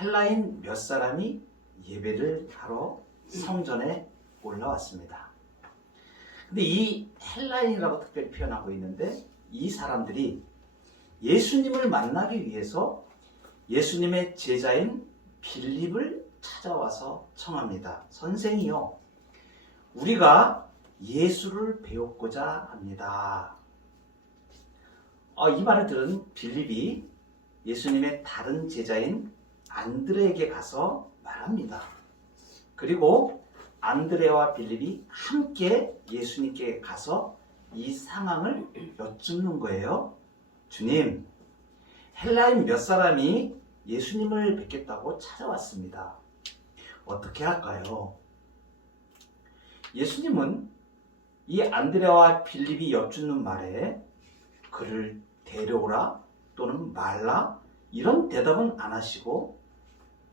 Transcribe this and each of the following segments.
헬라인 몇 사람이 예배를 하러 성전에 올라왔습니다. 근데 이 헬라인이라고 특별히 표현하고 있는데, 이 사람들이 예수님을 만나기 위해서 예수님의 제자인 빌립을 찾아와서 청합니다. 선생이요, 우리가 예수를 배우고자 합니다. 이 말을 들은 빌립이 예수님의 다른 제자인 안드레에게 가서 말합니다. 그리고 안드레와 빌립이 함께 예수님께 가서 이 상황을 여쭙는 거예요. 주님, 헬라인 몇 사람이 예수님을 뵙겠다고 찾아왔습니다. 어떻게 할까요? 예수님은 이 안드레와 빌립이 여쭙는 말에 그를 데려오라 또는 말라 이런 대답은 안 하시고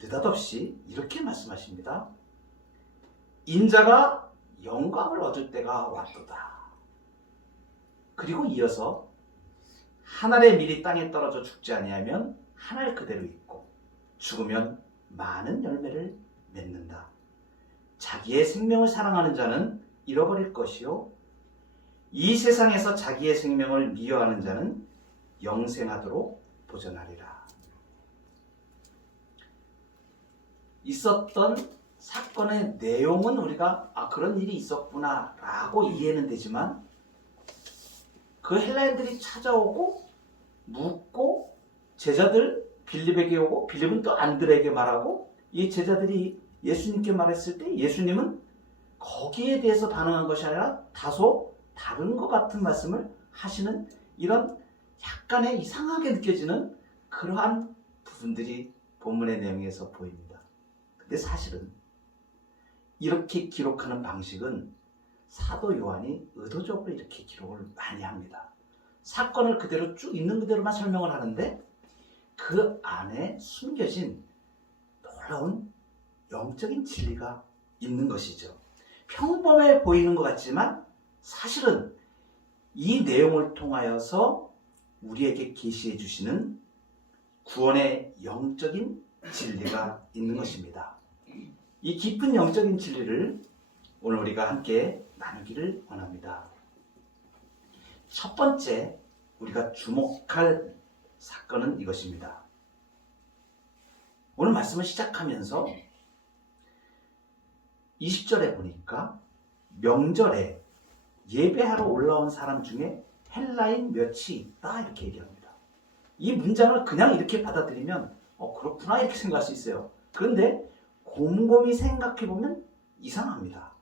느닷없이 이렇게 말씀하십니다. 인자가 영광을 얻을 때가 왔도다. 그리고 이어서 한 알의 밀이 땅에 떨어져 죽지 아니하면 한 알 그대로 있고 죽으면 많은 열매를 맺는다. 자기의 생명을 사랑하는 자는 잃어버릴 것이요, 이 세상에서 자기의 생명을 미워하는 자는 영생하도록 보존하리라. 있었던 사건의 내용은 우리가 그런 일이 있었구나 라고 이해는 되지만, 그 헬라인들이 찾아오고 묻고 제자들 빌립에게 오고 빌립은 또 안드레에게 말하고, 이 제자들이 예수님께 말했을 때 예수님은 거기에 대해서 반응한 것이 아니라 다소 다른 것 같은 말씀을 하시는, 이런 약간의 이상하게 느껴지는 그러한 부분들이 본문의 내용에서 보입니다. 근데 사실은 이렇게 기록하는 방식은 사도 요한이 의도적으로 이렇게 기록을 많이 합니다. 사건을 그대로 쭉 있는 그대로만 설명을 하는데 그 안에 숨겨진 놀라운 영적인 진리가 있는 것이죠. 평범해 보이는 것 같지만 사실은 이 내용을 통하여서 우리에게 계시해 주시는 구원의 영적인 진리가 있는 것입니다. 이 깊은 영적인 진리를 오늘 우리가 함께 나누기를 원합니다. 첫 번째 우리가 주목할 사건은 이것입니다. 오늘 말씀을 시작하면서 20절에 보니까 명절에 예배하러 올라온 사람 중에 헬라인 몇이 있다 이렇게 얘기합니다. 이 문장을 그냥 이렇게 받아들이면 그렇구나 이렇게 생각할 수 있어요. 그런데 곰곰이 생각해보면 이상합니다.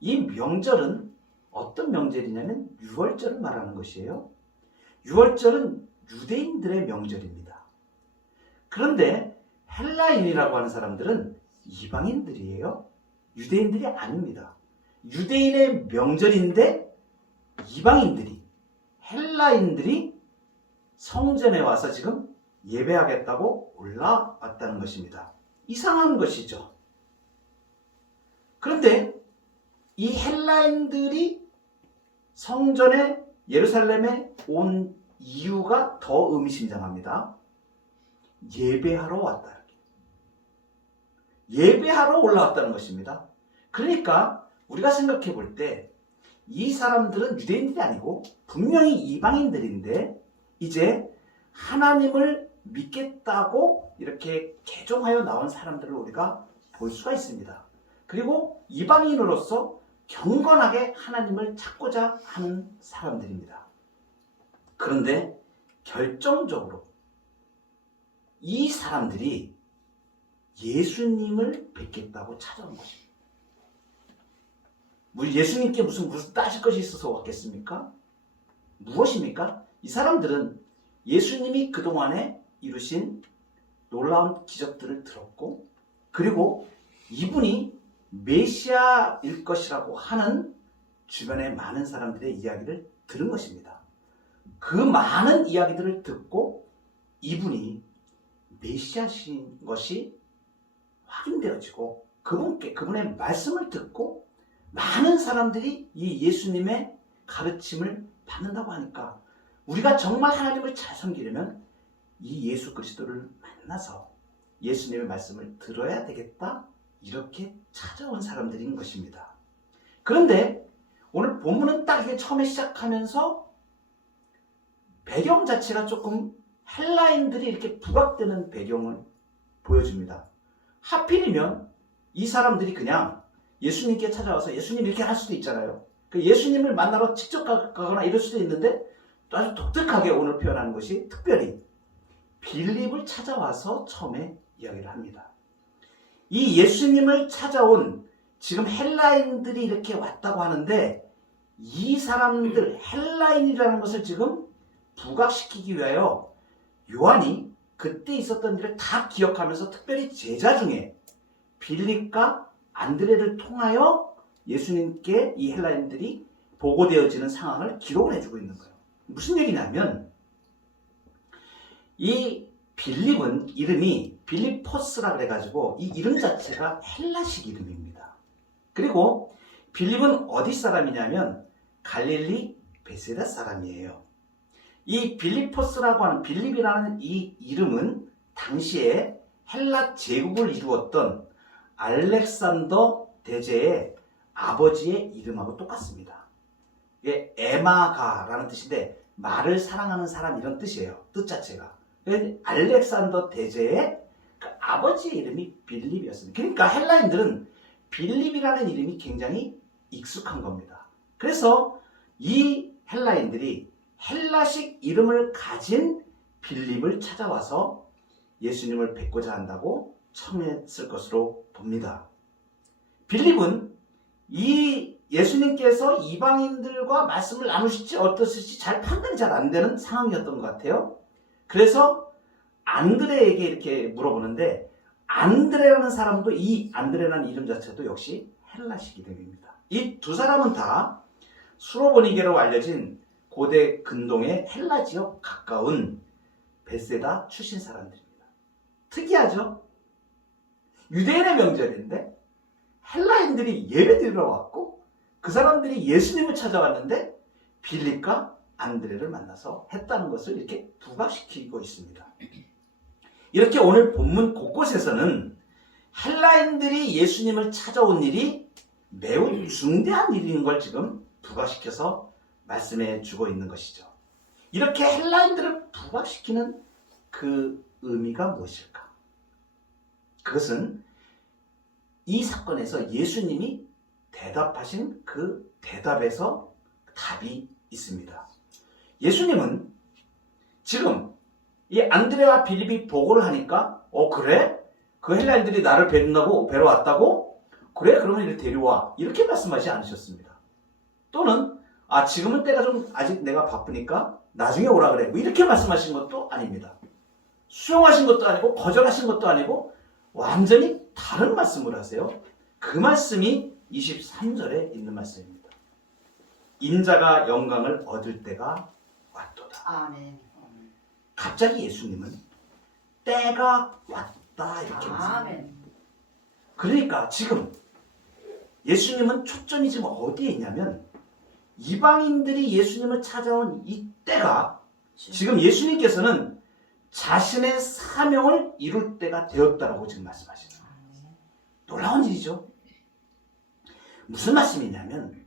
이 명절은 어떤 명절이냐면 유월절을 말하는 것이에요. 유월절은 유대인들의 명절입니다. 그런데 헬라인이라고 하는 사람들은 이방인들이에요. 유대인들이 아닙니다. 유대인의 명절인데 이방인들이, 헬라인들이 성전에 와서 지금 예배하겠다고 올라왔다는 것입니다. 이상한 것이죠. 그런데 이 헬라인들이 성전에, 예루살렘에 온 이유가 더 의미심장합니다. 예배하러 왔다. 예배하러 올라왔다는 것입니다. 그러니까 우리가 생각해 볼 때 이 사람들은 유대인들이 아니고 분명히 이방인들인데 이제 하나님을 믿겠다고 이렇게 개종하여 나온 사람들을 우리가 볼 수가 있습니다. 그리고 이방인으로서 경건하게 하나님을 찾고자 하는 사람들입니다. 그런데 결정적으로 이 사람들이 예수님을 뵙겠다고 찾아온 것입니다. 예수님께 무슨 따질 것이 있어서 왔겠습니까? 무엇입니까? 이 사람들은 예수님이 그동안에 이루신 놀라운 기적들을 들었고, 그리고 이분이 메시아일 것이라고 하는 주변의 많은 사람들의 이야기를 들은 것입니다. 그 많은 이야기들을 듣고 이분이 메시아신 것이 확인되어지고 그분의 말씀을 듣고 많은 사람들이 이 예수님의 가르침을 받는다고 하니까 우리가 정말 하나님을 잘 섬기려면 이 예수 그리스도를 만나서 예수님의 말씀을 들어야 되겠다, 이렇게 찾아온 사람들인 것입니다. 그런데 오늘 본문은 딱 이게 처음에 시작하면서 배경 자체가 조금 헬라인들이 이렇게 부각되는 배경을 보여줍니다. 하필이면 이 사람들이 그냥 예수님께 찾아와서 예수님 이렇게 할 수도 있잖아요. 예수님을 만나러 직접 가거나 이럴 수도 있는데 또 아주 독특하게 오늘 표현하는 것이 특별히 빌립을 찾아와서 처음에 이야기를 합니다. 이 예수님을 찾아온 지금 헬라인들이 이렇게 왔다고 하는데 이 사람들 헬라인이라는 것을 지금 부각시키기 위하여 요한이 그때 있었던 일을 다 기억하면서 특별히 제자 중에 빌립과 안드레를 통하여 예수님께 이 헬라인들이 보고되어지는 상황을 기록을 해주고 있는 거예요. 무슨 얘기냐면 이 빌립은 이름이 빌리포스라 그래가지고 이 이름 자체가 헬라식 이름입니다. 그리고 빌립은 어디 사람이냐면 갈릴리 베세다 사람이에요. 이 빌리포스라고 하는 빌립이라는 이 이름은 당시에 헬라 제국을 이루었던 알렉산더 대제의 아버지의 이름하고 똑같습니다. 이게 에마가라는 뜻인데 말을 사랑하는 사람 이런 뜻이에요. 뜻 자체가. 알렉산더 대제의 그 아버지의 이름이 빌립이었습니다. 그러니까 헬라인들은 빌립이라는 이름이 굉장히 익숙한 겁니다. 그래서 이 헬라인들이 헬라식 이름을 가진 빌립을 찾아와서 예수님을 뵙고자 한다고 청했을 것으로 봅니다. 빌립은 이 예수님께서 이방인들과 말씀을 나누실지 어떠실지 잘 판단이 잘 안 되는 상황이었던 것 같아요. 그래서 안드레에게 이렇게 물어보는데 안드레라는 사람도 이 안드레라는 이름 자체도 역시 헬라식 이름입니다. 이 두 사람은 다 수로보니게로 알려진 고대 근동의 헬라 지역 가까운 베세다 출신 사람들입니다. 특이하죠? 유대인의 명절인데 헬라인들이 예배드리러 왔고 그 사람들이 예수님을 찾아왔는데 빌립과 안드레를 만나서 했다는 것을 이렇게 부각시키고 있습니다. 이렇게 오늘 본문 곳곳에서는 헬라인들이 예수님을 찾아온 일이 매우 중대한 일인 걸 지금 부각시켜서 말씀해 주고 있는 것이죠. 이렇게 헬라인들을 부각시키는 그 의미가 무엇일까? 그것은 이 사건에서 예수님이 대답하신 그 대답에서 답이 있습니다. 예수님은 지금 이 안드레와 빌립이 보고를 하니까 그래? 그 헬라인들이 나를 뵈러 왔다고? 그래? 그러면 이를 데려와. 이렇게 말씀하지 않으셨습니다. 또는 지금은 때가 좀 아직 내가 바쁘니까 나중에 오라 그래. 뭐 이렇게 말씀하신 것도 아닙니다. 수용하신 것도 아니고 거절하신 것도 아니고 완전히 다른 말씀을 하세요. 그 말씀이 23절에 있는 말씀입니다. 인자가 영광을 얻을 때가 왔도다. 아멘. 갑자기 예수님은 때가 왔다 이렇게 말씀합니다. 그러니까 지금 예수님은 초점이 지금 어디에 있냐면 이방인들이 예수님을 찾아온 이 때가 지금 예수님께서는 자신의 사명을 이룰 때가 되었다라고 지금 말씀하시죠. 놀라운 일이죠. 무슨 말씀이냐면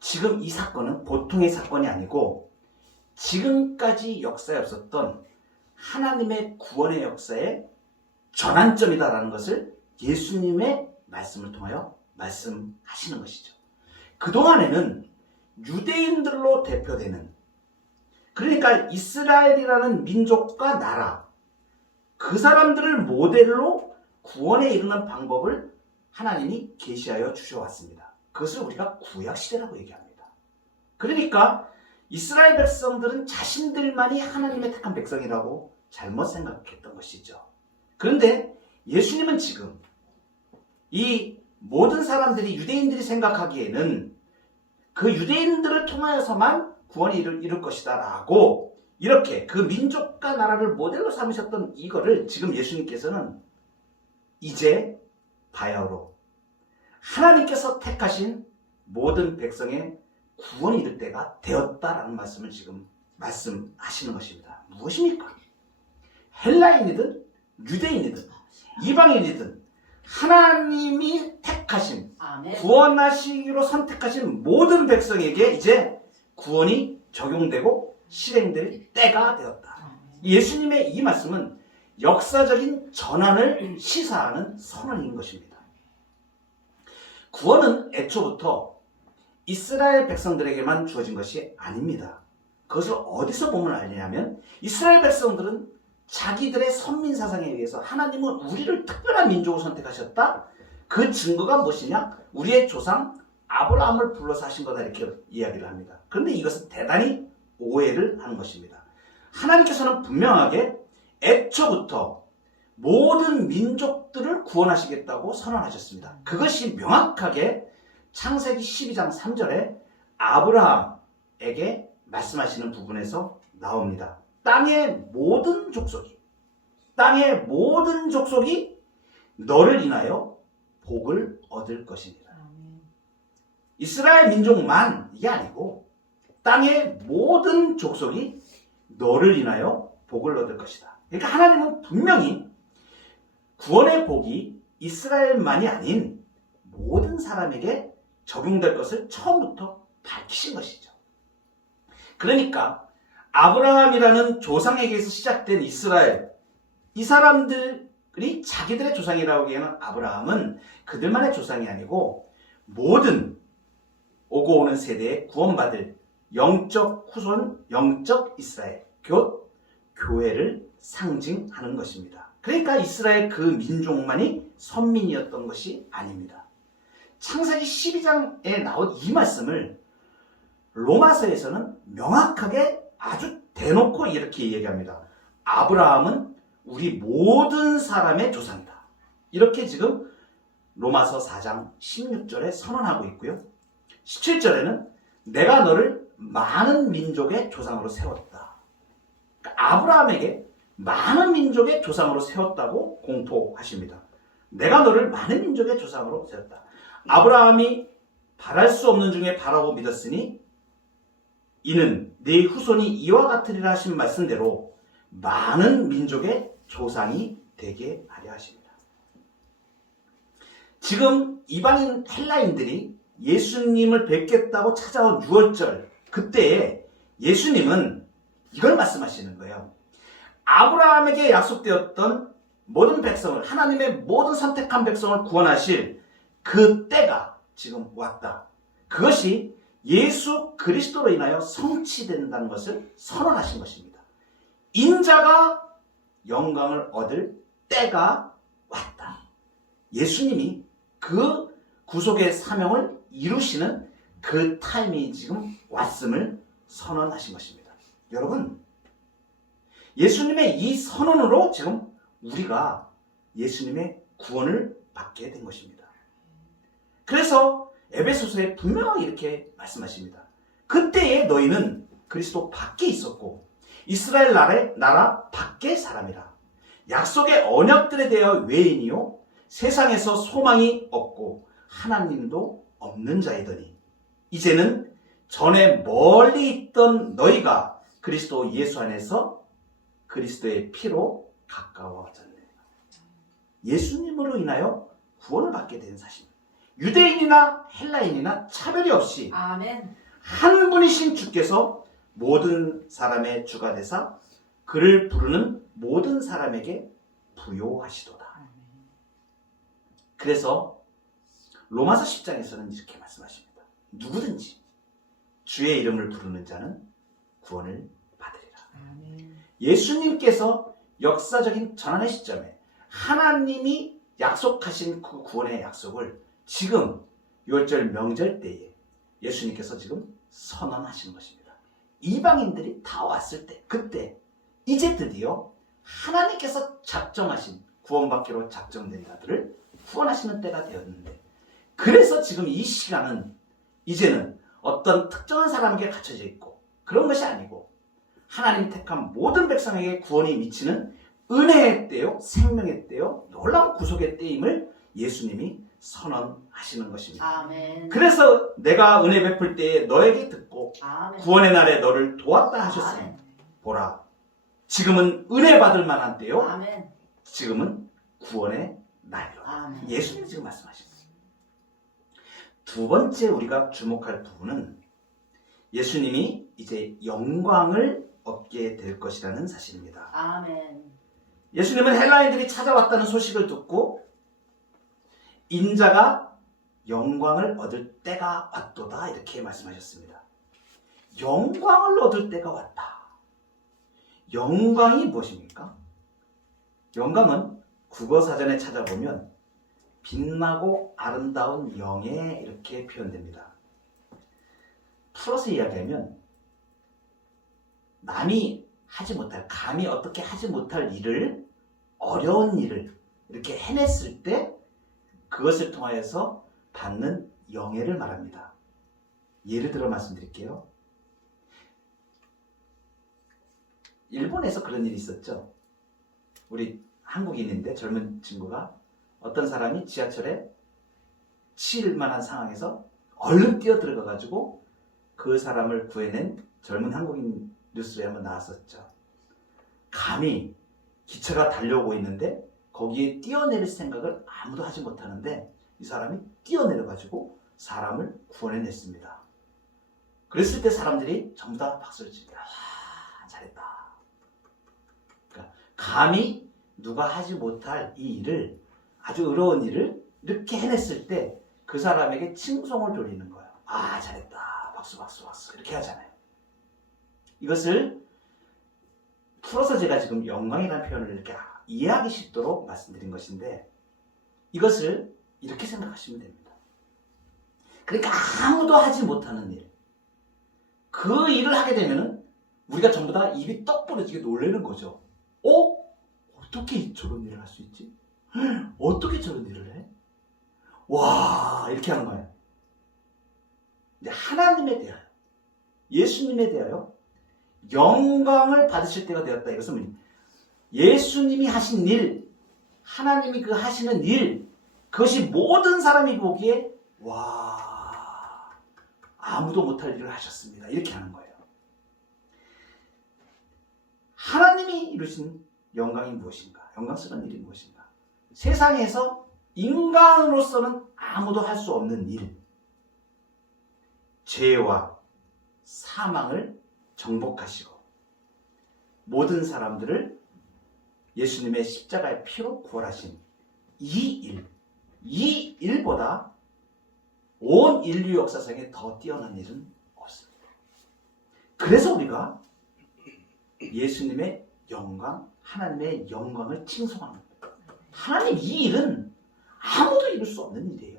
지금 이 사건은 보통의 사건이 아니고 지금까지 역사에 없었던 하나님의 구원의 역사의 전환점이다라는 것을 예수님의 말씀을 통하여 말씀하시는 것이죠. 그동안에는 유대인들로 대표되는, 그러니까 이스라엘이라는 민족과 나라, 그 사람들을 모델로 구원에 이르는 방법을 하나님이 계시하여 주셔왔습니다. 그것을 우리가 구약시대라고 얘기합니다. 그러니까 이스라엘 백성들은 자신들만이 하나님의 택한 백성이라고 잘못 생각했던 것이죠. 그런데 예수님은 지금 이 모든 사람들이 유대인들이 생각하기에는 그 유대인들을 통하여서만 구원이 이룰 것이다 라고 이렇게 그 민족과 나라를 모델로 삼으셨던 이거를 지금 예수님께서는 이제 바야흐로 하나님께서 택하신 모든 백성의 구원이 이룰 때가 되었다라는 말씀을 지금 말씀하시는 것입니다. 무엇입니까? 헬라인이든 유대인이든 이방인이든 하나님이 택하신 아멘. 구원하시기로 선택하신 모든 백성에게 이제 구원이 적용되고 실행될 때가 되었다. 예수님의 이 말씀은 역사적인 전환을 시사하는 선언인 것입니다. 구원은 애초부터 이스라엘 백성들에게만 주어진 것이 아닙니다. 그것을 어디서 보면 알냐면 이스라엘 백성들은 자기들의 선민 사상에 의해서 하나님은 우리를 특별한 민족으로 선택하셨다. 그 증거가 무엇이냐? 우리의 조상 아브라함을 불러서 하신 거다 이렇게 이야기를 합니다. 그런데 이것은 대단히 오해를 하는 것입니다. 하나님께서는 분명하게 애초부터 모든 민족들을 구원하시겠다고 선언하셨습니다. 그것이 명확하게 창세기 12장 3절에 아브라함에게 말씀하시는 부분에서 나옵니다. 땅의 모든 족속이 너를 인하여 복을 얻을 것이니라. 이스라엘 민족만 이게 아니고 땅의 모든 족속이 너를 인하여 복을 얻을 것이다. 그러니까 하나님은 분명히 구원의 복이 이스라엘만이 아닌 모든 사람에게 적용될 것을 처음부터 밝히신 것이죠. 그러니까 아브라함이라는 조상에게서 시작된 이스라엘, 이 사람들이 자기들의 조상이라고 하기에는 아브라함은 그들만의 조상이 아니고 모든 오고 오는 세대에 구원받을 영적 후손, 영적 이스라엘, 곧 교회를 상징하는 것입니다. 그러니까 이스라엘 그 민족만이 선민이었던 것이 아닙니다. 창세기 12장에 나온 이 말씀을 로마서에서는 명확하게 아주 대놓고 이렇게 얘기합니다. 아브라함은 우리 모든 사람의 조상이다. 이렇게 지금 로마서 4장 16절에 선언하고 있고요. 17절에는 내가 너를 많은 민족의 조상으로 세웠다. 그러니까 아브라함에게 많은 민족의 조상으로 세웠다고 공포하십니다. 내가 너를 많은 민족의 조상으로 세웠다. 아브라함이 바랄 수 없는 중에 바라고 믿었으니 이는 네 후손이 이와 같으리라 하신 말씀대로 많은 민족의 조상이 되게 하려 하십니다. 지금 이방인 헬라인들이 예수님을 뵙겠다고 찾아온 6월절 그때에 예수님은 이걸 말씀하시는 거예요. 아브라함에게 약속되었던 모든 백성을, 하나님의 모든 선택한 백성을 구원하실 그 때가 지금 왔다. 그것이 예수 그리스도로 인하여 성취된다는 것을 선언하신 것입니다. 인자가 영광을 얻을 때가 왔다. 예수님이 그 구속의 사명을 이루시는 그 타이밍이 지금 왔음을 선언하신 것입니다. 여러분, 예수님의 이 선언으로 지금 우리가 예수님의 구원을 받게 된 것입니다. 그래서 에베소서에 분명하게 이렇게 말씀하십니다. 그때에 너희는 그리스도 밖에 있었고 이스라엘 나라 밖의 사람이라. 약속의 언약들에 대하여 외인이요 세상에서 소망이 없고 하나님도 없는 자이더니 이제는 전에 멀리 있던 너희가 그리스도 예수 안에서 그리스도의 피로 가까워졌네. 예수님으로 인하여 구원을 받게 된 사실입니다. 유대인이나 헬라인이나 차별이 없이 아멘. 한 분이신 주께서 모든 사람의 주가 되사 그를 부르는 모든 사람에게 부요하시도다. 그래서 로마서 10장에서는 이렇게 말씀하십니다. 누구든지 주의 이름을 부르는 자는 구원을 받으리라. 예수님께서 역사적인 전환의 시점에 하나님이 약속하신 그 구원의 약속을 지금 6월절 명절 때에 예수님께서 지금 선언하시는 것입니다. 이방인들이 다 왔을 때, 그때 이제 드디어 하나님께서 작정하신 구원받기로 작정된 자들을 구원하시는 때가 되었는데, 그래서 지금 이 시간은 이제는 어떤 특정한 사람에게 갇혀져 있고 그런 것이 아니고 하나님 택한 모든 백성에게 구원이 미치는 은혜의 때요, 생명의 때요, 놀라운 구속의 때임을 예수님이 선언하시는 것입니다. 아멘. 그래서 내가 은혜 베풀 때에 너에게 듣고 아멘. 구원의 날에 너를 도왔다 하셨으니 아멘. 보라, 지금은 은혜 받을 만한 때요, 아멘. 지금은 구원의 날이로. 아멘. 예수님이 지금 말씀하신 거예요. 두 번째 우리가 주목할 부분은 예수님이 이제 영광을 얻게 될 것이라는 사실입니다. 아멘. 예수님은 헬라인들이 찾아왔다는 소식을 듣고 인자가 영광을 얻을 때가 왔도다 이렇게 말씀하셨습니다. 영광을 얻을 때가 왔다. 영광이 무엇입니까? 영광은 국어사전에 찾아보면 빛나고 아름다운 영예 이렇게 표현됩니다. 풀어서 이야기하면 남이 하지 못할, 감히 어떻게 하지 못할 일을, 어려운 일을 이렇게 해냈을 때 그것을 통하여서 받는 영예를 말합니다. 예를 들어 말씀드릴게요. 일본에서 그런 일이 있었죠. 우리 한국인인데 젊은 친구가 어떤 사람이 지하철에 치일 만한 상황에서 얼른 뛰어 들어가 가지고 그 사람을 구해낸 젊은 한국인 뉴스에 한번 나왔었죠. 감히 기차가 달려오고 있는데 거기에 뛰어내릴 생각을 아무도 하지 못하는데 이 사람이 뛰어내려 가지고 사람을 구원해냈습니다. 그랬을 때 사람들이 전부 다 박수를 칩니다. 와, 잘했다. 그러니까 감히 누가 하지 못할 이 일을, 아주 어려운 일을 이렇게 해냈을 때 그 사람에게 칭송을 돌리는 거예요. 아, 잘했다. 박수 박수 박수 이렇게 하잖아요. 이것을 풀어서 제가 지금 영광이라는 표현을 이렇게 이해하기 쉽도록 말씀드린 것인데 이것을 이렇게 생각하시면 됩니다. 그러니까 아무도 하지 못하는 일, 그 일을 하게 되면 우리가 전부 다 입이 떡 부러지게 놀라는 거죠. 어떻게 저런 일을 할 수 있지? 어떻게 저런 일을 해? 와, 이렇게 하는 거예요. 근데 하나님에 대하여, 예수님에 대하여 영광을 받으실 때가 되었다. 이것은 예수님이 하신 일, 하나님이 그 하시는 일, 그것이 모든 사람이 보기에 와, 아무도 못할 일을 하셨습니다. 이렇게 하는 거예요. 하나님이 이루신 영광이 무엇인가? 영광스러운 일이 무엇인가? 세상에서 인간으로서는 아무도 할 수 없는 일, 죄와 사망을 정복하시고 모든 사람들을 예수님의 십자가의 피로 구원하신 이 일보다 온 인류 역사상에 더 뛰어난 일은 없습니다. 그래서 우리가 예수님의 영광, 하나님의 영광을 칭송합니다. 하나님 이 일은 아무도 이룰 수 없는 일이에요.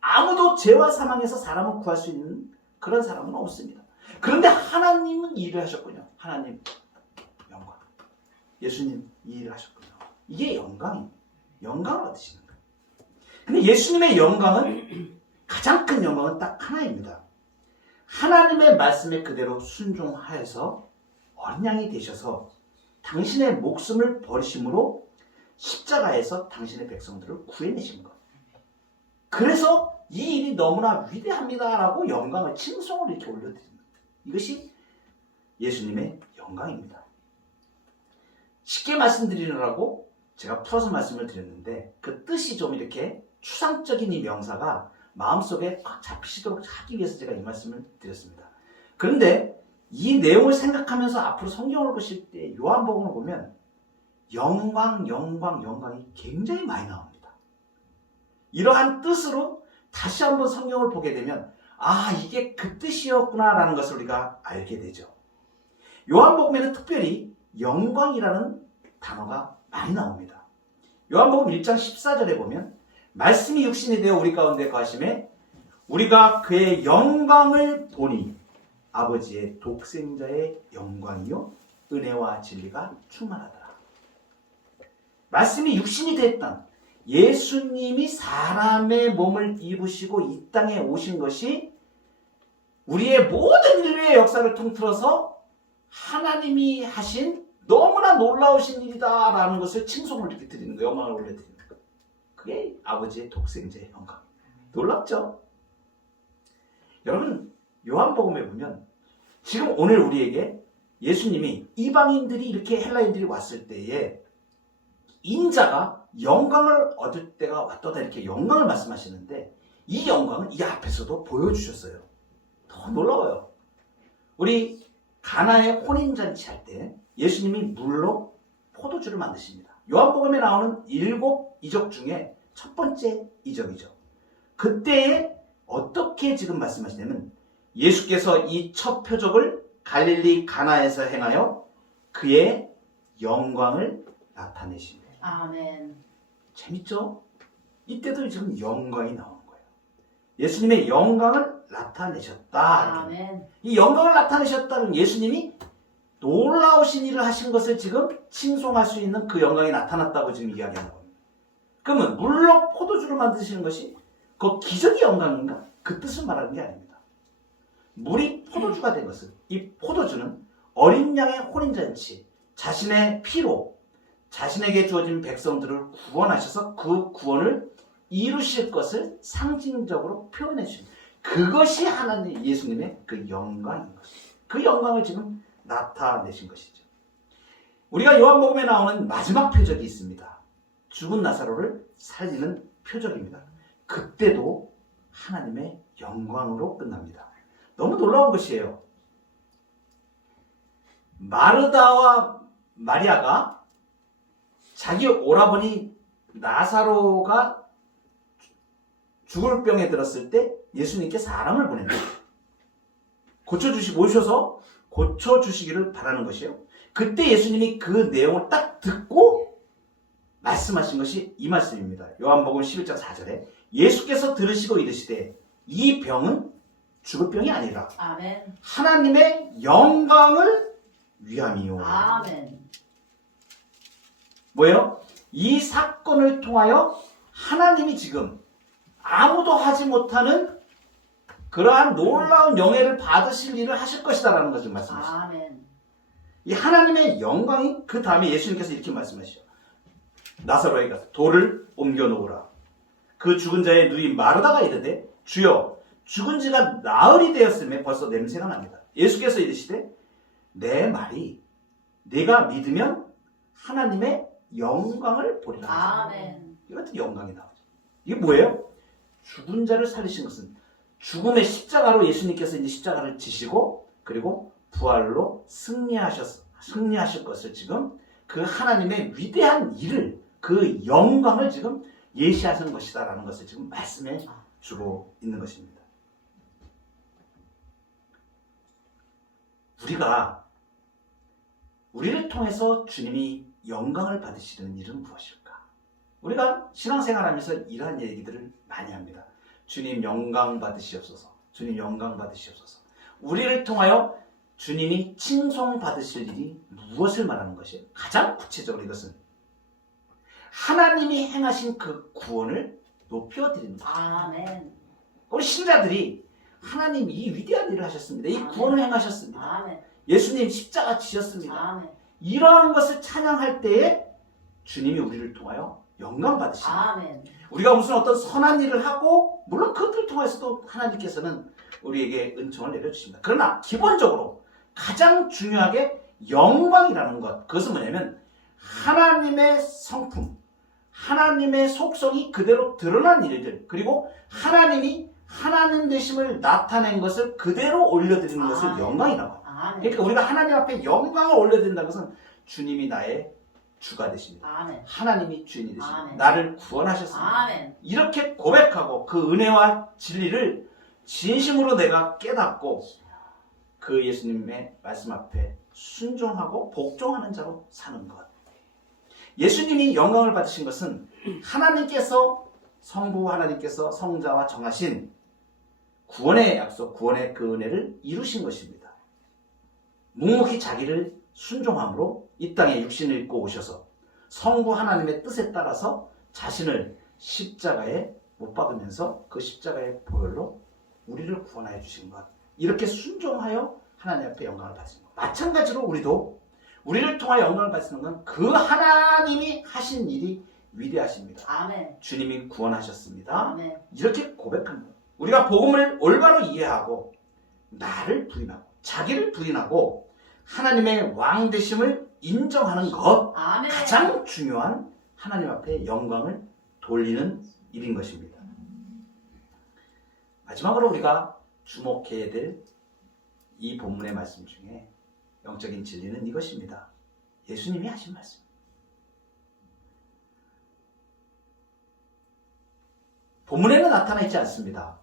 아무도 죄와 사망에서 사람을 구할 수 있는 그런 사람은 없습니다. 그런데 하나님은 이 일을 하셨군요. 하나님 영광. 예수님 이 일을 하셨군요. 이게 영광이에요. 영광을 얻으시는 거예요. 근데 예수님의 영광은 가장 큰 영광은 딱 하나입니다. 하나님의 말씀에 그대로 순종하여서 어린 양이 되셔서 당신의 목숨을 버리심으로 십자가에서 당신의 백성들을 구해내신 것. 그래서 이 일이 너무나 위대합니다라고 영광을 칭송을 이렇게 올려드립니다. 이것이 예수님의 영광입니다. 쉽게 말씀드리느라고 제가 풀어서 말씀을 드렸는데 그 뜻이 좀 이렇게 추상적인 이 명사가 마음속에 꽉 잡히시도록 하기 위해서 제가 이 말씀을 드렸습니다. 그런데 이 내용을 생각하면서 앞으로 성경을 보실 때 요한복음을 보면 영광이 굉장히 많이 나옵니다. 이러한 뜻으로 다시 한번 성경을 보게 되면 아, 이게 그 뜻이었구나라는 것을 우리가 알게 되죠. 요한복음에는 특별히 영광이라는 단어가 많이 나옵니다. 요한복음 1장 14절에 보면 말씀이 육신이 되어 우리 가운데 거하심에 우리가 그의 영광을 보니 아버지의 독생자의 영광이요 은혜와 진리가 충만하더라. 말씀이 육신이 됐던 예수님이 사람의 몸을 입으시고 이 땅에 오신 것이 우리의 모든 인류의 역사를 통틀어서 하나님이 하신 너무나 놀라우신 일이다라는 것을 칭송을 이렇게 드리는 거예요. 영광을 올려드리는 거예요. 그게 아버지의 독생자의 영광. 놀랍죠? 여러분 요한복음에 보면 지금 오늘 우리에게 예수님이 이방인들이 이렇게 헬라인들이 왔을 때에 인자가 영광을 얻을 때가 왔도다 이렇게 영광을 말씀하시는데 이 영광은 이 앞에서도 보여주셨어요. 더 놀라워요. 우리 가나의 혼인잔치 할 때 예수님이 물로 포도주를 만드십니다. 요한복음에 나오는 7 이적 중에 첫 번째 이적이죠. 그때에 어떻게 지금 말씀하시냐면 예수께서 이 첫 표적을 갈릴리 가나에서 행하여 그의 영광을 나타내십니다. 아멘. 재밌죠? 이때도 지금 영광이 나오는 거예요. 예수님의 영광을 나타내셨다. 아멘. 이 영광을 나타내셨다는 예수님이 놀라우신 일을 하신 것을 지금 칭송할 수 있는 그 영광이 나타났다고 지금 이야기하는 겁니다. 그러면 물로 포도주를 만드시는 것이 그 기적의 영광인가? 그 뜻을 말하는 게 아닙니다. 물이 포도주가 된 것은 이 포도주는 어린 양의 혼인잔치, 자신의 피로 자신에게 주어진 백성들을 구원하셔서 그 구원을 이루실 것을 상징적으로 표현해 주십니다. 그것이 하나님 예수님의 그 영광인 것입니다. 그 영광을 지금 나타내신 것이죠. 우리가 요한복음에 나오는 마지막 표적이 있습니다. 죽은 나사로를 살리는 표적입니다. 그때도 하나님의 영광으로 끝납니다. 너무 놀라운 것이에요. 마르다와 마리아가 자기 오라버니 나사로가 죽을 병에 들었을 때 예수님께 사람을 보냅니다. 오셔서 고쳐주시기를 바라는 것이에요. 그때 예수님이 그 내용을 딱 듣고 말씀하신 것이 이 말씀입니다. 요한복음 11장 4절에 예수께서 들으시고 이르시되 이 병은 죽을 병이 아니라 아멘. 하나님의 영광을 위함이요. 아멘. 뭐예요? 이 사건을 통하여 하나님이 지금 아무도 하지 못하는 그러한 놀라운 영예를 받으실 일을 하실 것이다라는 것을 말씀하시죠. 아멘. 이 하나님의 영광이 그 다음에 예수님께서 이렇게 말씀하시죠. 나사로에게 가서 돌을 옮겨 놓으라. 그 죽은 자의 누이 마르다가 이르되 주여 죽은 지가 나흘이 되었음에 벌써 냄새가 납니다. 예수께서 이르시되 내 말이 네가 믿으면 하나님의 영광을 보리라. 아멘. 이것도 영광이 나오죠. 이게 뭐예요? 죽은 자를 살리신 것은 죽음의 십자가로 예수님께서 이제 십자가를 지시고 그리고 부활로 승리하실 것을 지금 그 하나님의 위대한 일을 그 영광을 지금 예시하는 것이다라는 것을 지금 말씀해 주고 있는 것입니다. 우리를 통해서 주님이 영광을 받으시는 일은 무엇일까? 우리가 신앙생활하면서 이러한 얘기들을 많이 합니다. 주님 영광 받으시옵소서. 주님 영광 받으시옵소서. 우리를 통하여 주님이 칭송 받으실 일이 무엇을 말하는 것이에요? 가장 구체적으로 이것은 하나님이 행하신 그 구원을 높여드리는 거죠. 아멘. 우리 신자들이 하나님 이 위대한 일을 하셨습니다. 이 구원을 행하셨습니다. 아멘. 예수님 십자가 지셨습니다. 아멘. 이러한 것을 찬양할 때에 주님이 우리를 통하여 영광 받으십니다. 아멘. 우리가 무슨 어떤 선한 일을 하고 물론 그것들을 통해서도 하나님께서는 우리에게 은총을 내려주십니다. 그러나 기본적으로 가장 중요하게 영광이라는 것, 그것은 뭐냐면 하나님의 성품, 하나님의 속성이 그대로 드러난 일들, 그리고 하나님이 하나님 되심을 나타낸 것을 그대로 올려드리는 것을 영광이라고 합니다. 그러니까 우리가 하나님 앞에 영광을 올려드린다는 것은 주님이 나의 주가 되십니다. 아멘. 하나님이 주인이 되십니다. 아멘. 나를 구원하셨습니다. 아멘. 이렇게 고백하고 그 은혜와 진리를 진심으로 내가 깨닫고 그 예수님의 말씀 앞에 순종하고 복종하는 자로 사는 것. 예수님이 영광을 받으신 것은 하나님께서 성부 하나님께서 성자와 정하신 구원의 약속, 구원의 그 은혜를 이루신 것입니다. 묵묵히 자기를 순종함으로 이 땅에 육신을 입고 오셔서 성부 하나님의 뜻에 따라서 자신을 십자가에 못 박으면서 그 십자가의 보혈로 우리를 구원하여 주신 것. 이렇게 순종하여 하나님 앞에 영광을 받으신 것. 마찬가지로 우리도 우리를 통하여 영광을 받으시는 건 그 하나님이 하신 일이 위대하십니다. 아멘. 주님이 구원하셨습니다. 아멘. 이렇게 고백합니다. 우리가 복음을 올바로 이해하고 나를 부인하고 자기를 부인하고 하나님의 왕 되심을 인정하는 것, 아멘. 가장 중요한 하나님 앞에 영광을 돌리는 일인 것입니다. 마지막으로 우리가 주목해야 될 이 본문의 말씀 중에 영적인 진리는 이것입니다. 예수님이 하신 말씀. 본문에는 나타나 있지 않습니다.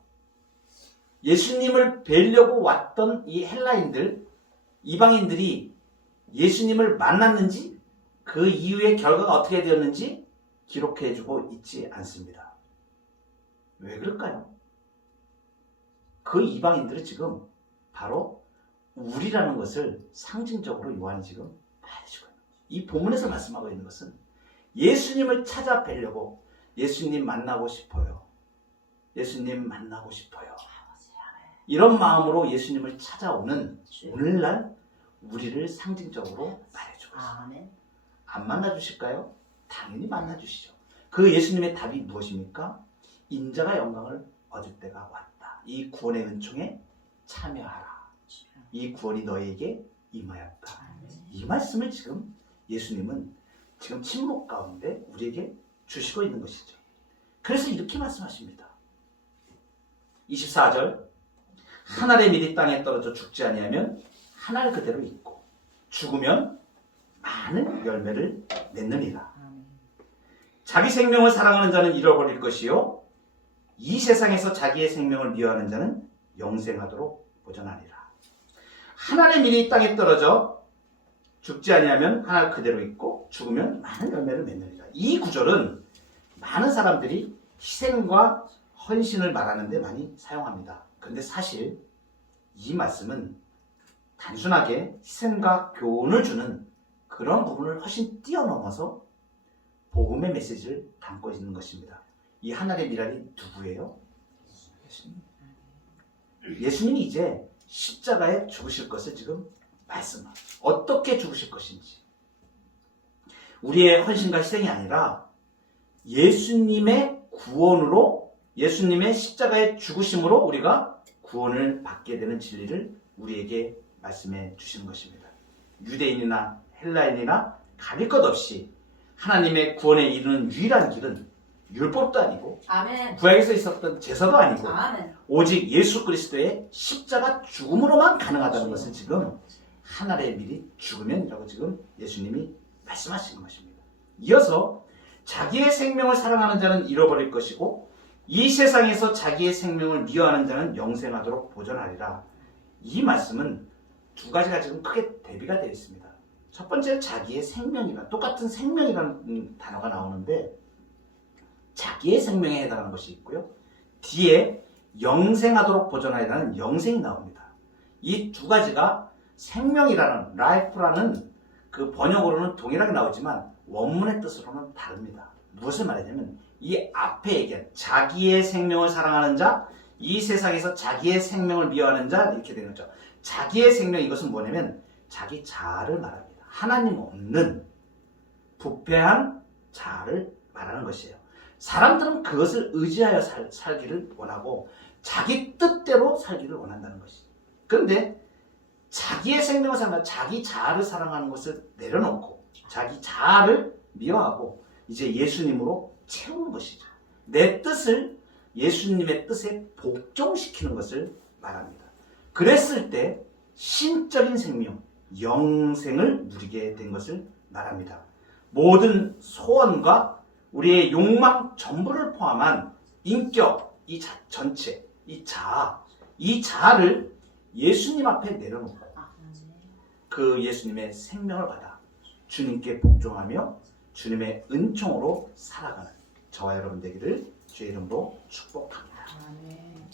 예수님을 뵈려고 왔던 이 헬라인들, 이방인들이 예수님을 만났는지 그 이후의 결과가 어떻게 되었는지 기록해주고 있지 않습니다. 왜 그럴까요? 그 이방인들은 지금 바로 우리라는 것을 상징적으로 요한이 지금 말해주고 있는 거예요. 이 본문에서 말씀하고 있는 것은 예수님을 찾아뵈려고 예수님 만나고 싶어요. 예수님 만나고 싶어요. 이런 마음으로 예수님을 찾아오는 오늘날 우리를 상징적으로 말해주고 있습니다. 안 만나주실까요? 당연히 만나주시죠. 그 예수님의 답이 무엇입니까? 인자가 영광을 얻을 때가 왔다. 이 구원의 은총에 참여하라. 이 구원이 너에게 임하였다. 이 말씀을 지금 예수님은 지금 침묵 가운데 우리에게 주시고 있는 것이죠. 그래서 이렇게 말씀하십니다. 24절 한 알의 밀이 땅에 떨어져 죽지 아니하면 한 알 그대로 있고 죽으면 많은 열매를 맺느니라. 자기 생명을 사랑하는 자는 잃어버릴 것이요 이 세상에서 자기의 생명을 미워하는 자는 영생하도록 보존하리라. 한 알의 밀이 땅에 떨어져 죽지 아니하면 한 알 그대로 있고 죽으면 많은 열매를 맺느니라. 이 구절은 많은 사람들이 희생과 헌신을 말하는데 많이 사용합니다. 그런데 사실 이 말씀은 단순하게 희생과 교훈을 주는 그런 부분을 훨씬 뛰어넘어서 복음의 메시지를 담고 있는 것입니다. 이 하늘의 미랄이 누구예요? 예수님. 예수님이 이제 십자가에 죽으실 것을 지금 말씀합니다. 어떻게 죽으실 것인지. 우리의 헌신과 희생이 아니라 예수님의 구원으로, 예수님의 십자가의 죽으심으로 우리가 구원을 받게 되는 진리를 우리에게 말씀해 주시는 것입니다. 유대인이나 헬라인이나 가릴 것 없이 하나님의 구원에 이르는 유일한 길은 율법도 아니고 아멘. 구약에서 있었던 제사도 아니고 아멘. 오직 예수 그리스도의 십자가 죽음으로만 가능하다는 것을 지금 한 알의 밀이 죽으면이라고 지금 예수님이 말씀하시는 것입니다. 이어서 자기의 생명을 사랑하는 자는 잃어버릴 것이고 이 세상에서 자기의 생명을 미워하는 자는 영생하도록 보존하리라. 이 말씀은 두 가지가 지금 크게 대비가 되어 있습니다. 첫 번째는 자기의 생명이라, 똑같은 생명이라는 단어가 나오는데 자기의 생명에 해당하는 것이 있고요. 뒤에 영생하도록 보존하리라는 영생이 나옵니다. 이 두 가지가 생명이라는, life라는 그 번역으로는 동일하게 나오지만 원문의 뜻으로는 다릅니다. 무엇을 말하냐면 이 앞에 얘기한 자기의 생명을 사랑하는 자, 이 세상에서 자기의 생명을 미워하는 자, 이렇게 되는 거죠. 자기의 생명, 이것은 뭐냐면 자기 자아를 말합니다. 하나님 없는 부패한 자아를 말하는 것이에요. 사람들은 그것을 의지하여 살기를 원하고 자기 뜻대로 살기를 원한다는 것이죠. 그런데 자기의 생명을 사랑하는, 자기 자아를 사랑하는 것을 내려놓고 자기 자아를 미워하고 이제 예수님으로 채우는 것이죠. 내 뜻을 예수님의 뜻에 복종시키는 것을 말합니다. 그랬을 때 신적인 생명, 영생을 누리게 된 것을 말합니다. 모든 소원과 우리의 욕망 전부를 포함한 인격, 이 전체, 이 자아를 예수님 앞에 내려놓고 그 예수님의 생명을 받아 주님께 복종하며 주님의 은총으로 살아가는 저와 여러분 되기를 주의 이름으로 축복합니다. 아멘.